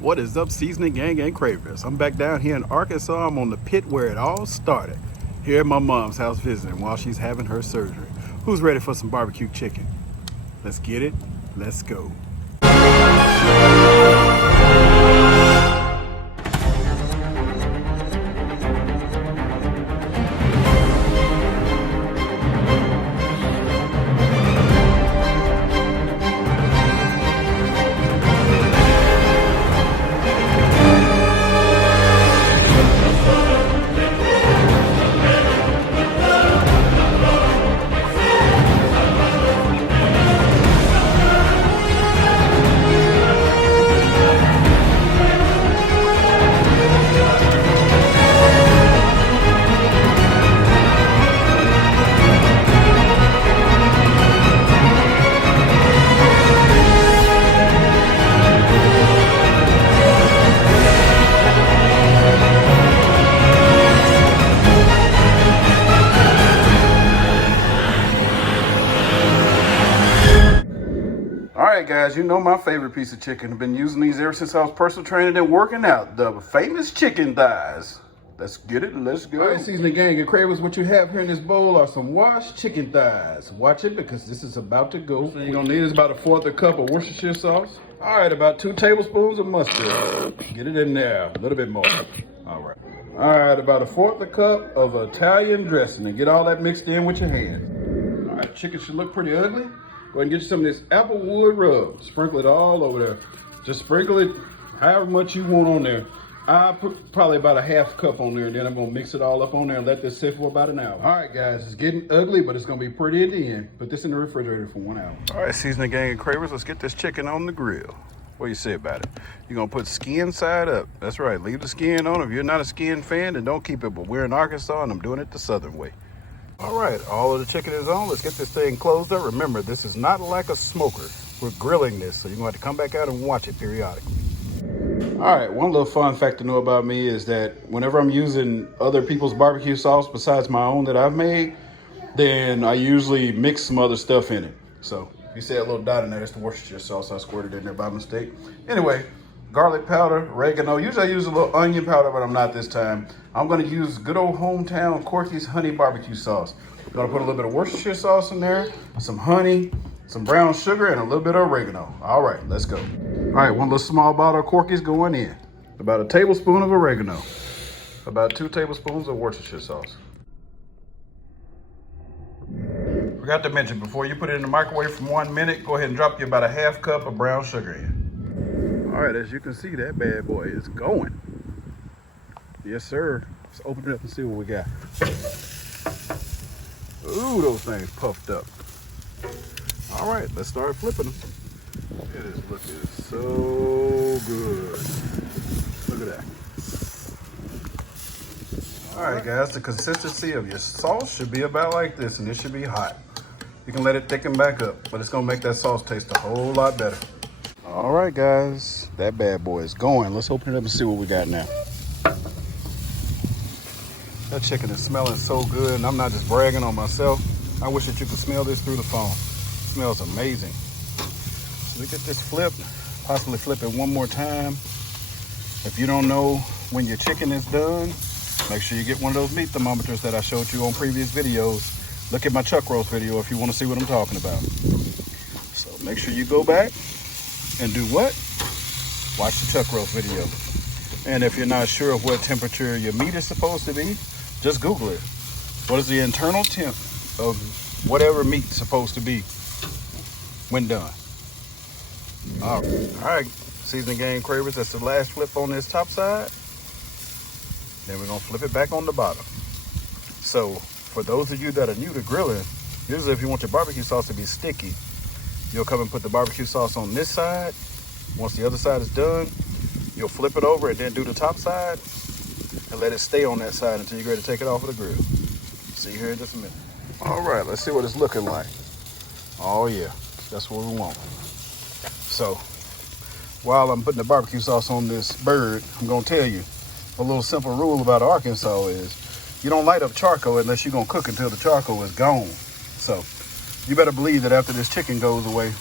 What is up, seasoning gang and cravers? I'm back down here in Arkansas. I'm on the pit where it all started. Here at my mom's house visiting while she's having her surgery. Who's ready for some barbecue chicken? Let's get it. Let's go. Alright guys, you know my favorite piece of chicken. I've been using these ever since I was personal training and working out. The famous chicken thighs. Let's get it, let's go. Alright, seasoning gang and cravers, what you have here in this bowl are some washed chicken thighs. Watch it because this is about to go. What you're gonna need is about a fourth of a cup of Worcestershire sauce. Alright, about 2 tablespoons of mustard. Get it in there, a little bit more. Alright. Alright, about a fourth of a cup of Italian dressing and get all that mixed in with your hands. Alright, chicken should look pretty ugly. Go ahead and get you some of this applewood rub. Sprinkle it all over there. Just sprinkle it however much you want on there. I put probably about a half cup on there, and then I'm gonna mix it all up on there and let this sit for about an hour. All right, guys, it's getting ugly, but it's gonna be pretty at the end. Put this in the refrigerator for 1 hour. All right, seasoning gang and cravers, let's get this chicken on the grill. What do you say about it? You're gonna put skin side up. That's right, leave the skin on. If you're not a skin fan, then don't keep it, but we're in Arkansas, and I'm doing it the Southern way. All right, all of the chicken is on. Let's get this thing closed up. Remember, this is not like a smoker. We're grilling this, so you're going to have to come back out and watch it periodically. All right, one little fun fact to know about me is that whenever I'm using other people's barbecue sauce besides my own that I've made, then I usually mix some other stuff in it. So if you see a little dot in there, it's the Worcestershire sauce I squirted in there by mistake. Anyway, garlic powder, oregano. Usually I use a little onion powder, but I'm not this time. I'm gonna use good old hometown Corky's honey barbecue sauce. I'm gonna put a little bit of Worcestershire sauce in there, some honey, some brown sugar, and a little bit of oregano. All right, let's go. All right, one little small bottle of Corky's going in. About a tablespoon of oregano. About 2 tablespoons of Worcestershire sauce. Forgot to mention, before you put it in the microwave for 1 minute, go ahead and drop you about a half cup of brown sugar in. All right, as you can see, that bad boy is going. Yes, sir. Let's open it up and see what we got. Ooh, those things puffed up. All right, let's start flipping them. It is looking so good. Look at that. All right, guys, the consistency of your sauce should be about like this, and it should be hot. You can let it thicken back up, but it's gonna make that sauce taste a whole lot better. All right, guys, that bad boy is going. Let's open it up and see what we got now. That chicken is smelling so good, and I'm not just bragging on myself. I wish that you could smell this through the phone. It smells amazing. Look at this flip, possibly flip it one more time. If you don't know when your chicken is done, make sure you get one of those meat thermometers that I showed you on previous videos. Look at my chuck roast video if you want to see what I'm talking about. So make sure you go back and do what? Watch the chuck roast video. And if you're not sure of what temperature your meat is supposed to be, just Google it. What is the internal temp of whatever meat's supposed to be when done? All right, seasoning gang cravers, that's the last flip on this top side. Then we're gonna flip it back on the bottom. So for those of you that are new to grilling, usually if you want your barbecue sauce to be sticky, you'll come and put the barbecue sauce on this side. Once the other side is done, you'll flip it over and then do the top side and let it stay on that side until you're ready to take it off of the grill. See you here in just a minute. All right, let's see what it's looking like. Oh yeah, that's what we want. So while I'm putting the barbecue sauce on this bird, I'm gonna tell you a little simple rule about Arkansas is you don't light up charcoal unless you're gonna cook until the charcoal is gone. So you better believe that after this chicken goes away,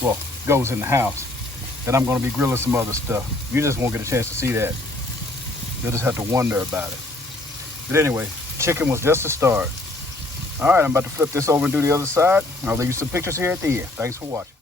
well, goes in the house, Then I'm gonna be grilling some other stuff. You just won't get a chance to see that. You'll just have to wonder about it. But anyway, chicken was just the start. All right, I'm about to flip this over and do the other side. I'll leave you some pictures here at the end. Thanks for watching.